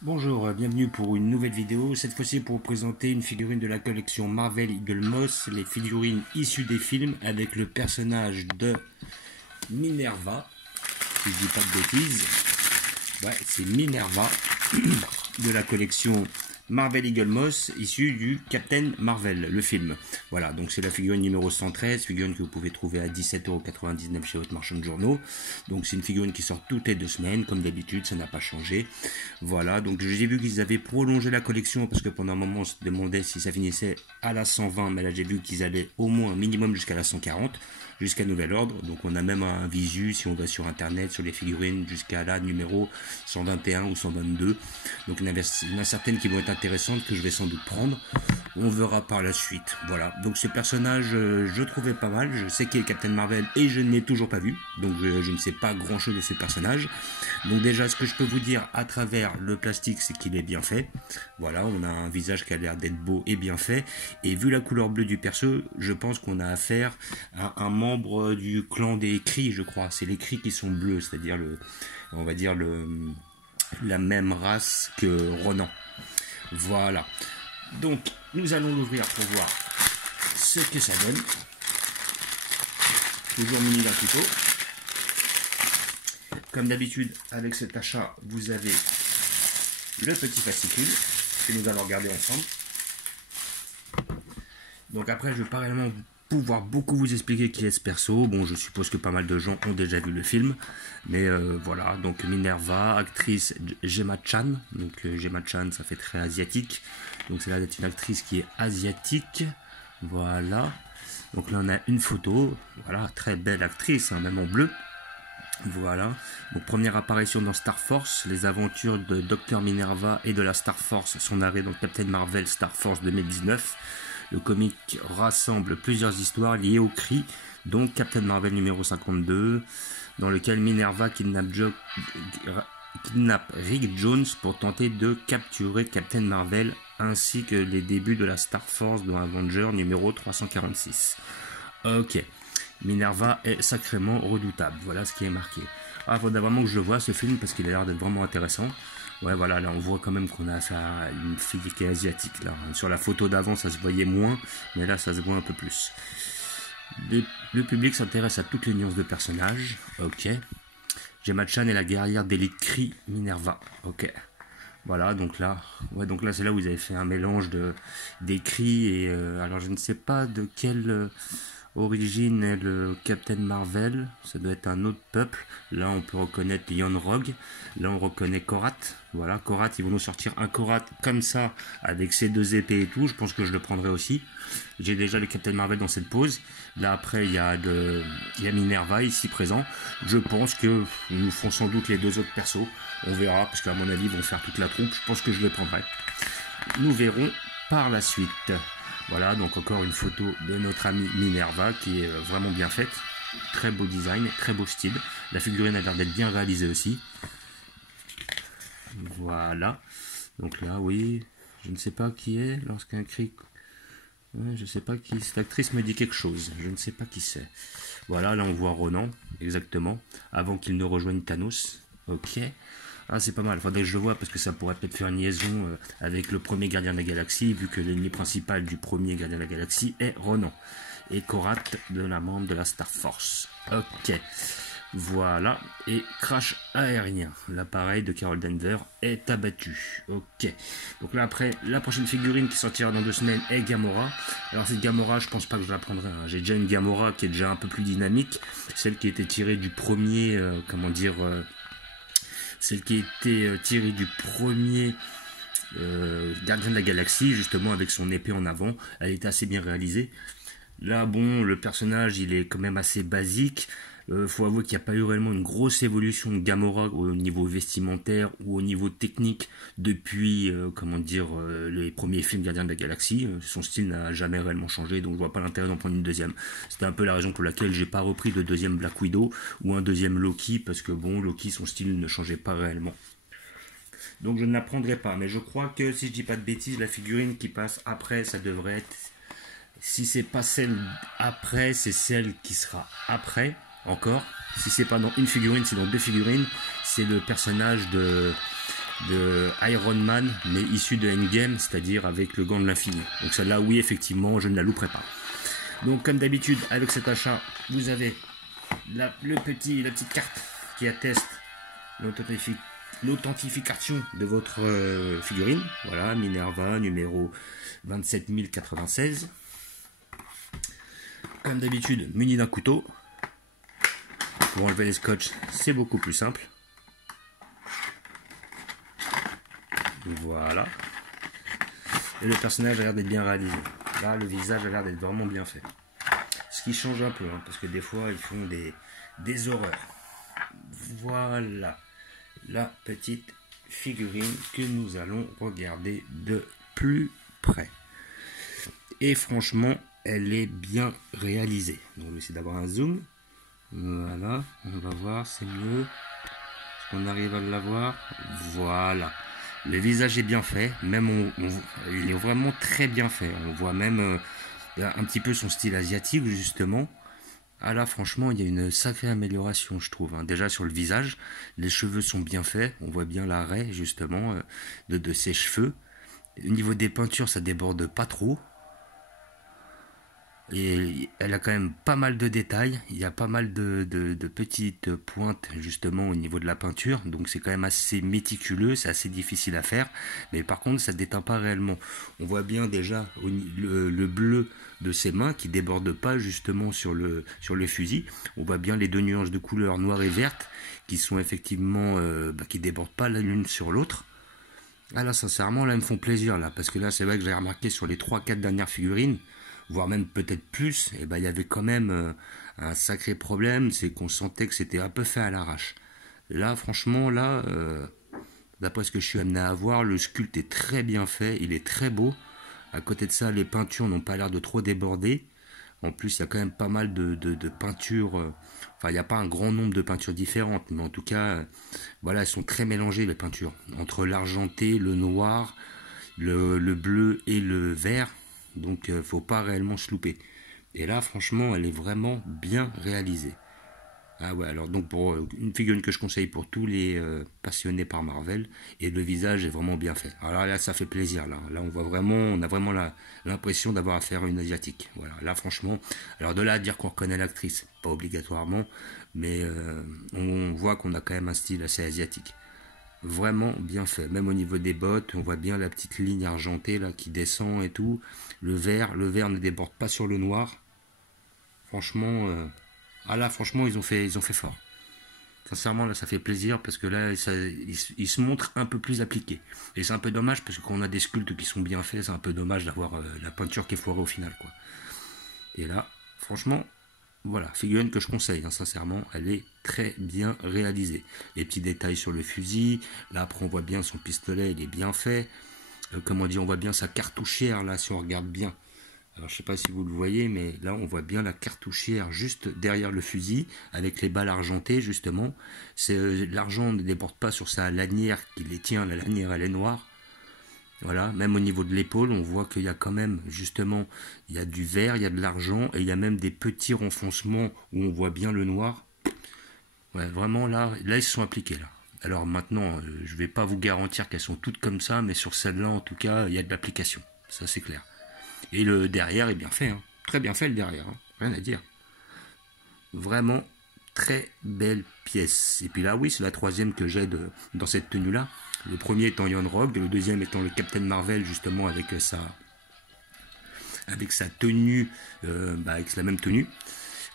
Bonjour, bienvenue pour une nouvelle vidéo, cette fois-ci pour vous présenter une figurine de la collection Marvel Eagle Moss, les figurines issues des films avec le personnage de Minerva, si je dis pas de bêtises. Ouais, c'est Minerva de la collection Marvel Eagle Moss, issue du Captain Marvel, le film. Voilà, donc c'est la figurine numéro 113, figurine que vous pouvez trouver à 17,99 € chez votre marchand de journaux. Donc c'est une figurine qui sort toutes les 2 semaines, comme d'habitude, ça n'a pas changé. Voilà, donc j'ai vu qu'ils avaient prolongé la collection, parce que pendant un moment on se demandait si ça finissait à la 120, mais là j'ai vu qu'ils allaient au moins minimum jusqu'à la 140, jusqu'à nouvel ordre. Donc on a même un visu, si on va sur internet, sur les figurines, jusqu'à la numéro 121 ou 122. Donc il y en a certaines qui vont être intéressantes que je vais sans doute prendre. On verra par la suite. Voilà. Donc ce personnage, je trouvais pas mal. Je sais qu'il est Captain Marvel et je ne l'ai toujours pas vu. Donc je ne sais pas grand chose de ce personnage. Donc déjà, ce que je peux vous dire à travers le plastique, c'est qu'il est bien fait. Voilà, on a un visage qui a l'air d'être beau et bien fait. Et vu la couleur bleue du perso, je pense qu'on a affaire à un membre du clan des Cris, je crois. C'est les Cris qui sont bleus, c'est-à-dire on va dire la même race que Ronan. Voilà. Donc, nous allons l'ouvrir pour voir ce que ça donne. Toujours muni d'un tuto. Comme d'habitude, avec cet achat, vous avez le petit fascicule que nous allons regarder ensemble. Donc après, je vais pas réellement pouvoir beaucoup vous expliquer qui est ce perso. Bon, je suppose que pas mal de gens ont déjà vu le film. Mais voilà, donc Minerva, actrice Gemma Chan. Donc Gemma Chan, ça fait très asiatique. Donc c'est là d'être une actrice qui est asiatique. Voilà. Donc là, on a une photo. Voilà, très belle actrice, hein, même en bleu. Voilà. Donc première apparition dans Star Force, les aventures de Dr Minerva et de la Star Force sont narrées dans Captain Marvel Star Force 2019. Le comic rassemble plusieurs histoires liées au cri, donc Captain Marvel numéro 52, dans lequel Minerva kidnappe Rick Jones pour tenter de capturer Captain Marvel, ainsi que les débuts de la Star Force dans Avenger numéro 346. Ok, Minerva est sacrément redoutable, voilà ce qui est marqué. Ah, faudrait vraiment que je le voie ce film parce qu'il a l'air d'être vraiment intéressant. Ouais, voilà, là on voit quand même qu'on a affaire à une fille qui est asiatique. Là. Sur la photo d'avant, ça se voyait moins, mais là ça se voit un peu plus. Le public s'intéresse à toutes les nuances de personnages. Ok. Gemma Chan est la guerrière d'élite Kree Minerva. Ok. Voilà, donc là c'est là où vous avez fait un mélange des Kree et alors je ne sais pas de quelle origine est le Captain Marvel. Ça doit être un autre peuple. Là, on peut reconnaître Yon Rogue. Là, on reconnaît Korat. Voilà, Korat, ils vont nous sortir un Korat comme ça, avec ses 2 épées et tout. Je pense que je le prendrai aussi. J'ai déjà le Captain Marvel dans cette pose. Là, après, il y a Minerva ici présent. Je pense que nous ferons sans doute les 2 autres persos. On verra, parce qu'à mon avis, ils vont faire toute la troupe. Je pense que je les prendrai. Nous verrons par la suite. Voilà, donc encore une photo de notre amie Minerva qui est vraiment bien faite. Très beau design, très beau style. La figurine a l'air d'être bien réalisée aussi. Voilà. Donc là, oui, je ne sais pas qui est lorsqu'un cri... Ouais, je ne sais pas qui... Cette actrice me dit quelque chose. Je ne sais pas qui c'est. Voilà, là on voit Ronan, exactement. Avant qu'il ne rejoigne Thanos. Ok. Ah, c'est pas mal, faudrait que je le vois parce que ça pourrait peut-être faire une liaison avec le premier Gardien de la Galaxie, vu que l'ennemi principal du premier Gardien de la Galaxie est Ronan. Et Korat, de la membre de la Star Force. Ok. Voilà. Et crash aérien. L'appareil de Carol Danvers est abattu. Ok. Donc là, après, la prochaine figurine qui sortira dans 2 semaines est Gamora. Alors, cette Gamora, je pense pas que je la prendrai. Hein. J'ai déjà une Gamora qui est déjà un peu plus dynamique. Celle qui était tirée du premier, celle qui était tirée du premier Gardien de la Galaxie, justement avec son épée en avant. Elle était assez bien réalisée. Là, bon, le personnage, il est quand même assez basique. Faut avouer qu'il n'y a pas eu réellement une grosse évolution de Gamora au niveau vestimentaire ou au niveau technique depuis, les premiers films Gardiens de la Galaxie. Son style n'a jamais réellement changé, donc je vois pas l'intérêt d'en prendre une deuxième. C'était un peu la raison pour laquelle j'ai pas repris de deuxième Black Widow ou un deuxième Loki, parce que bon, Loki, son style ne changeait pas réellement. Donc je ne la prendrai pas, mais je crois que si je dis pas de bêtises, la figurine qui passe après, ça devrait être... Si c'est pas celle après, c'est celle qui sera après. Encore, si c'est pas dans une figurine, c'est dans 2 figurines. C'est le personnage de de Iron Man, mais issu de Endgame, c'est-à-dire avec le gant de l'infini. Donc celle-là, oui, effectivement, je ne la louperai pas. Donc comme d'habitude, avec cet achat, vous avez la petite carte qui atteste l'authentification de votre figurine. Voilà, Minerva, numéro 27096. Comme d'habitude, muni d'un couteau. Pour enlever les scotch, c'est beaucoup plus simple. Voilà. Et le personnage a l'air d'être bien réalisé. Là, le visage a l'air d'être vraiment bien fait. Ce qui change un peu, hein, parce que des fois, ils font des horreurs. Voilà. La petite figurine que nous allons regarder de plus près. Et franchement, elle est bien réalisée. Donc, on va essayer d'avoir un zoom. Voilà, on va voir, c'est mieux. Est-ce qu'on arrive à l'avoir? Voilà. Le visage est bien fait, même il est vraiment très bien fait. On voit même un petit peu son style asiatique, justement. Ah là, franchement, il y a une sacrée amélioration, je trouve. Hein. Déjà sur le visage, les cheveux sont bien faits. On voit bien l'arrêt, justement, de ses cheveux. Au niveau des peintures, ça déborde pas trop. Et elle a quand même pas mal de détails, il y a pas mal de petites pointes justement au niveau de la peinture, donc c'est quand même assez méticuleux, c'est assez difficile à faire, mais par contre ça ne déteint pas réellement. On voit bien déjà le bleu de ses mains qui déborde pas justement sur le fusil, on voit bien les deux nuances de couleur noire et verte qui sont effectivement, qui débordent pas l'une sur l'autre. Ah là sincèrement là ils me font plaisir là, parce que là c'est vrai que j'ai remarqué sur les 3-4 dernières figurines, voire même peut-être plus, et il y avait quand même un sacré problème, c'est qu'on sentait que c'était un peu fait à l'arrache. Là, franchement, là, d'après ce que je suis amené à voir, le sculpte est très bien fait, il est très beau. À côté de ça, les peintures n'ont pas l'air de trop déborder. En plus, il y a quand même pas mal de peintures, enfin, il n'y a pas un grand nombre de peintures différentes, mais en tout cas, voilà, elles sont très mélangées, les peintures. Entre l'argenté, le noir, le bleu et le vert. Donc faut pas réellement se louper. Et là franchement elle est vraiment bien réalisée. Ah ouais, alors donc pour une figurine que je conseille pour tous les passionnés par Marvel, et le visage est vraiment bien fait. Alors là ça fait plaisir, là on voit vraiment, on a vraiment l'impression d'avoir affaire à une asiatique. Voilà, là franchement, alors de là à dire qu'on reconnaît l'actrice, pas obligatoirement, mais on voit qu'on a quand même un style assez asiatique. Vraiment bien fait, même au niveau des bottes, on voit bien la petite ligne argentée là qui descend et tout. Le vert ne déborde pas sur le noir. Franchement, ah là franchement ils ont fait fort. Sincèrement là ça fait plaisir parce que là il se montre un peu plus appliqué. Et c'est un peu dommage parce que quand on a des sculptes qui sont bien faits, c'est un peu dommage d'avoir la peinture qui est foirée au final quoi. Et là, franchement, voilà, figurine que je conseille, hein, sincèrement, elle est très bien réalisée. Les petits détails sur le fusil, là après on voit bien son pistolet, il est bien fait. Comme on dit, on voit bien sa cartouchière là si on regarde bien. Alors je sais pas si vous le voyez, mais là on voit bien la cartouchière juste derrière le fusil, avec les balles argentées justement. L'argent ne déborde pas sur sa lanière qui les tient, la lanière elle est noire. Voilà, même au niveau de l'épaule, on voit qu'il y a quand même, justement, il y a du vert, il y a de l'argent, et il y a même des petits renfoncements où on voit bien le noir. Ouais, vraiment, là ils se sont appliqués, là. Alors maintenant, je ne vais pas vous garantir qu'elles sont toutes comme ça, mais sur celle-là, en tout cas, il y a de l'application. Ça, c'est clair. Et le derrière est bien fait, hein. Très bien fait le derrière, hein. Rien à dire. Vraiment, très belle pièce. Et puis là, oui, c'est la troisième que j'ai dans cette tenue-là. Le premier étant Ian Rogue, le deuxième étant le Captain Marvel, justement, avec sa tenue, avec la même tenue.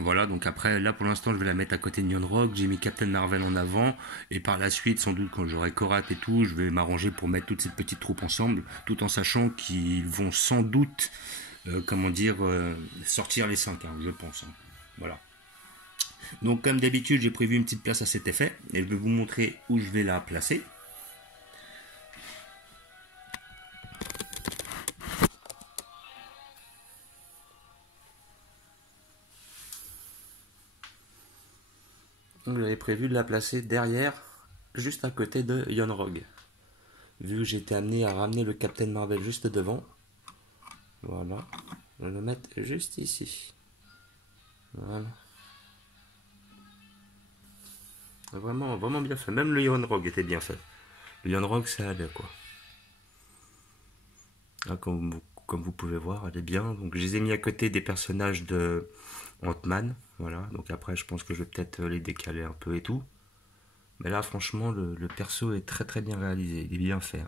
Voilà, donc après, là pour l'instant, je vais la mettre à côté de Ian Rogue. J'ai mis Captain Marvel en avant. Et par la suite, sans doute, quand j'aurai Korat et tout, je vais m'arranger pour mettre toute cette petite troupe ensemble, tout en sachant qu'ils vont sans doute, sortir les 5, hein, je pense. Hein. Voilà. Donc, comme d'habitude, j'ai prévu une petite place à cet effet. Et je vais vous montrer où je vais la placer. Donc j'avais prévu de la placer derrière, juste à côté de Ian Rogue. Vu que j'étais amené à ramener le Captain Marvel juste devant. Voilà. Je vais le mettre juste ici. Voilà. Vraiment, vraiment bien fait. Même le Ian Rogue était bien fait. Lion Rock, ça allait quoi. Ah, comme vous pouvez voir, elle est bien. Donc je les ai mis à côté des personnages de Ant-Man. Voilà, donc après je pense que je vais peut-être les décaler un peu et tout. Mais là franchement le perso est très très bien réalisé, il est bien fait.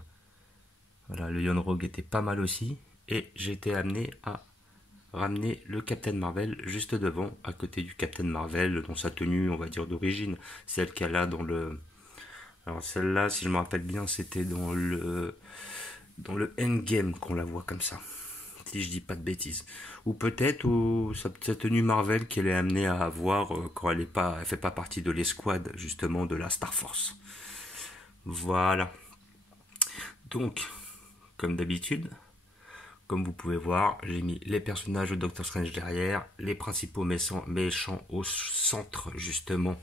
Voilà, le Lion Rogue était pas mal aussi. Et j'ai été amené à ramener le Captain Marvel juste devant, à côté du Captain Marvel, dans sa tenue, on va dire d'origine, celle qu'elle a dans le... Alors celle-là, si je me rappelle bien, c'était dans le Endgame qu'on la voit comme ça, si je dis pas de bêtises. Ou peut-être sa tenue Marvel qu'elle est amenée à avoir quand elle fait pas partie de l'escouade justement de la Star Force. Voilà. Donc, comme d'habitude, comme vous pouvez voir, j'ai mis les personnages de Doctor Strange derrière, les principaux méchants au centre justement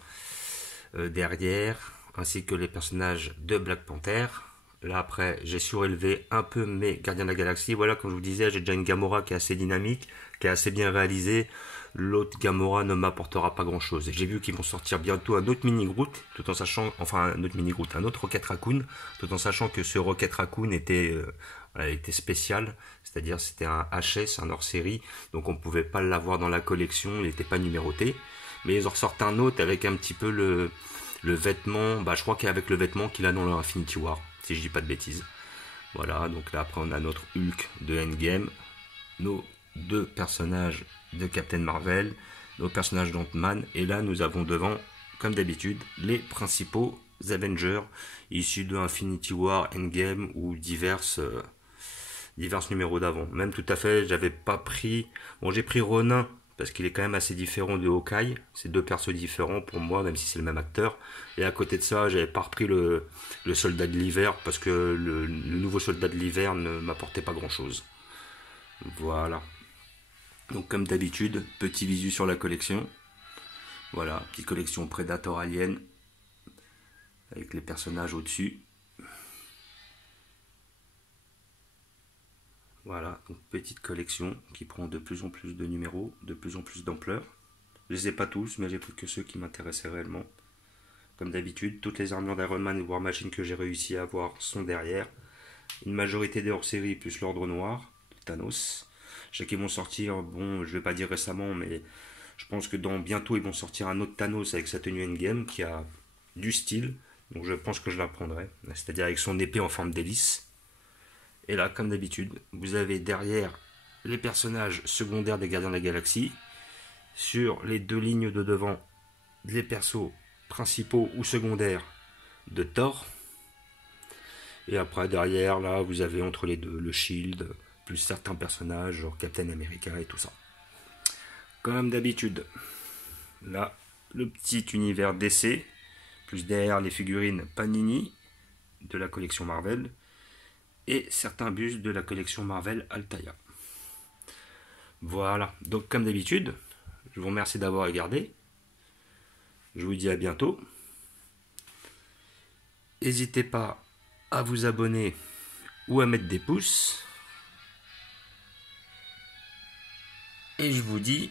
derrière, ainsi que les personnages de Black Panther. Là après, j'ai surélevé un peu mes Gardiens de la Galaxie. Voilà, comme je vous disais, j'ai déjà une Gamora qui est assez dynamique, qui est assez bien réalisée. L'autre Gamora ne m'apportera pas grand chose. J'ai vu qu'ils vont sortir bientôt un autre mini-Groot, tout en sachant, enfin un autre mini-Groot, un autre Rocket Raccoon, tout en sachant que ce Rocket Raccoon était spécial, c'est-à-dire c'était un HS, un hors-série, donc on ne pouvait pas l'avoir dans la collection, il n'était pas numéroté. Mais ils en ressortent un autre avec un petit peu le vêtement, je crois qu'avec le vêtement qu'il a dans le Infinity War, si je dis pas de bêtises. Voilà, donc là après on a notre Hulk de Endgame, nos deux personnages de Captain Marvel, nos personnages d'Ant-Man, et là nous avons devant, comme d'habitude, les principaux Avengers issus de Infinity War, Endgame ou divers numéros d'avant. Même tout à fait, j'avais pas pris... Bon, j'ai pris Ronin, parce qu'il est quand même assez différent de Hawkeye. C'est deux persos différents pour moi, même si c'est le même acteur. Et à côté de ça, j'avais pas repris le soldat de l'hiver, parce que le nouveau soldat de l'hiver ne m'apportait pas grand-chose. Voilà. Donc comme d'habitude, petit visu sur la collection. Voilà, petite collection Predator Alien, avec les personnages au-dessus. Voilà, donc petite collection qui prend de plus en plus de numéros, de plus en plus d'ampleur. Je les ai pas tous, mais j'ai pris que ceux qui m'intéressaient réellement. Comme d'habitude, toutes les armures d'Iron Man et War Machine que j'ai réussi à avoir sont derrière. Une majorité des hors-séries plus l'Ordre Noir, Thanos. Je sais qu'ils vont sortir, bon, je vais pas dire récemment, mais je pense que bientôt ils vont sortir un autre Thanos avec sa tenue Endgame qui a du style. Donc je pense que je la prendrai, c'est-à-dire avec son épée en forme d'hélice. Et là, comme d'habitude, vous avez derrière les personnages secondaires des Gardiens de la Galaxie. Sur les deux lignes de devant, les persos principaux ou secondaires de Thor. Et après, derrière, là, vous avez entre les deux le Shield, plus certains personnages, genre Captain America et tout ça. Comme d'habitude, là, le petit univers DC, plus derrière les figurines Panini de la collection Marvel. Et certains bustes de la collection Marvel Altaïa. Voilà, donc comme d'habitude, je vous remercie d'avoir regardé. Je vous dis à bientôt. N'hésitez pas à vous abonner ou à mettre des pouces. Et je vous dis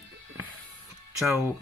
ciao.